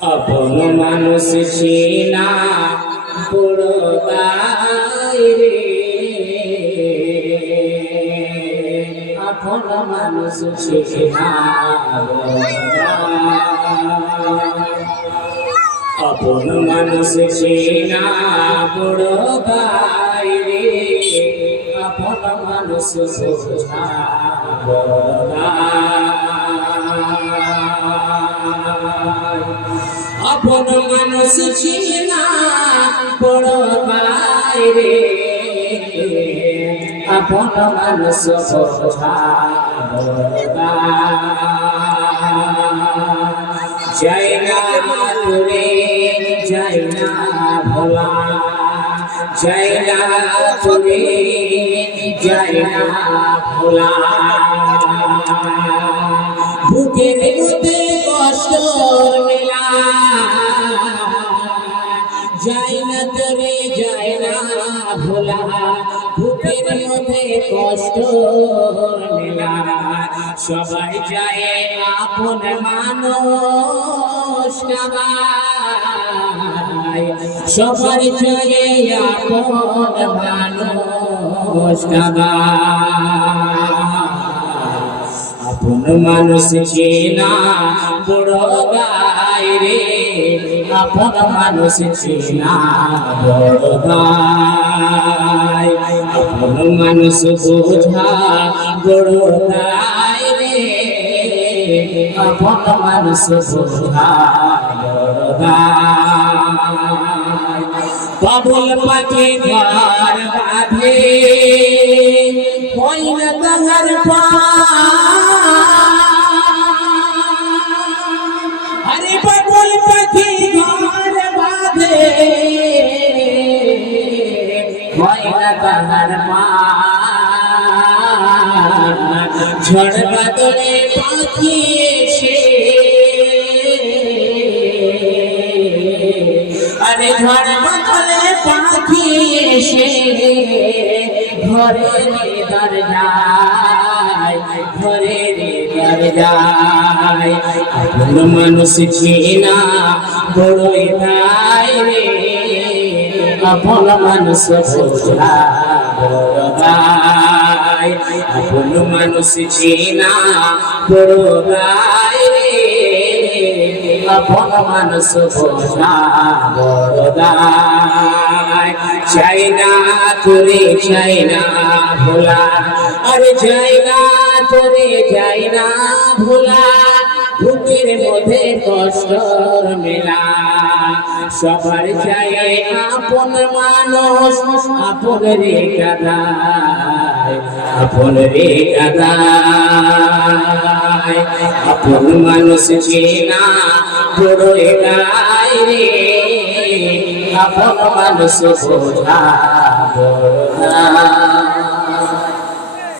আপন মানুষ চিনা বড় রে। আপন মানুষ দায়। আপন মানুষ চিনা বড় রে। আপন মানুষ বোঝা বড় আপন মানুষ চিনা বড় বাইরে আপন মানুষ। জয় না তোরে জয় না ভোলা জয় না তোরে জয় না ভোলা। বুকের মধ্যে না তোরে যাই না ভোলা। বুকের মধ্যে কষ্ট সবাই যায় আপন মানুষ সবাই যায় আপন মানুষ আপন মানুষ চেনা বড় রে, আপন মানুষ আপন মানুষ বোঝা বড় গায় রে, আপন মানুষ বোঝা বাবুল পাখি ঘর বাঁধে তাহার পা ঝড় বাদলে পাখি আরে ঝড় বাদলে পাখি এসে ঘরে রে দরজায়। ঘরে মানুষ চিনা বড়ই দায় রে। আপন মানুষ বোঝা আপন মানুষ চিনা বড় রে আপন মানুষ বোঝা বড় দায় চাই না তোরে চাই ভোলা আরে যাই না তোরে যাই ভোলা বুকের মধ্যে কষ্ট মেলা সবার চাই আপন মানুষ, আপন রে কাদায় আপন রে কাদায় আপন মানুষ চেনা বড় গায় রে, আপন মানুষ বোঝা